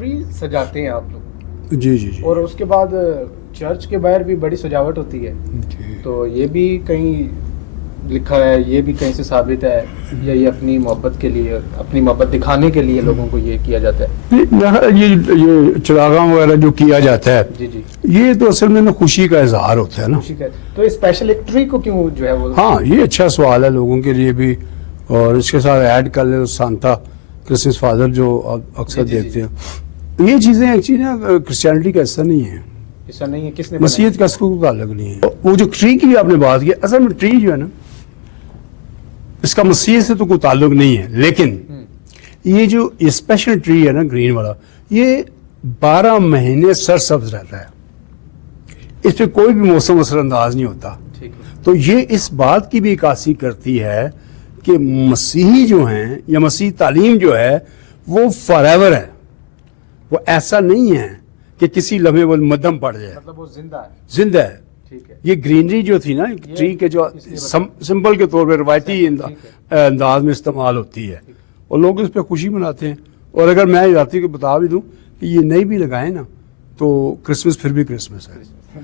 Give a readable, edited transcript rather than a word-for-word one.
Tree सजाते हैं आप लोग, जी जी जी। और उसके बाद चर्च के बाहर भी बड़ी सजावट होती है, जी। तो ये भी कहीं लिखा है, ये भी कहीं से साबित है, या ये अपनी मोहब्बत के लिए, अपनी मोहब्बत दिखाने के लिए लोगों को ये किया जाता है? ये चिरागा वगैरह जो किया जाता है, जी जी, ये तो असल में ना खुशी का इजहार होता है ना। खुशी का। तो स्पेशल एक ट्री को क्यों जो है वो? हाँ, ये अच्छा सवाल है लोगों के लिए भी, और इसके साथ ऐड कर ले सांता क्रिसमस फादर जो अक्सर जी, जी, देखते हैं। ये चीज़ें एक्चुअली ना क्रिश्चियनिटी का हिस्सा नहीं है, ऐसा नहीं है, किसने मसीहत का इसको ताल्लुक नहीं है। वो जो ट्री की आपने बात की, असल में ट्री जो है ना, इसका मसीह से तो कोई ताल्लुक नहीं है, लेकिन ये जो स्पेशल ट्री है ना ग्रीन वाला, ये 12 महीने सरसब्ज रहता है, इस पे कोई भी मौसम असरअंदाज नहीं होता। ठीक है। तो ये इस बात की भी इक्कासी करती है कि मसीही जो हैं या मसीह तालीम जो है वो फॉरएवर है, वो ऐसा नहीं है कि किसी लम्हे वो मध्यम पड़ जाए, मतलब वो जिंदा है। जिंदा है। ठीक है। ये ग्रीनरी जो थी ना ट्री के जो सिंपल के तौर पर रवायती अंदाज में इस्तेमाल होती है, और लोग इस पर खुशी मनाते हैं। और अगर मैं जाती को बता भी दूं कि ये नहीं भी लगाए ना, तो क्रिसमस फिर भी क्रिसमस है।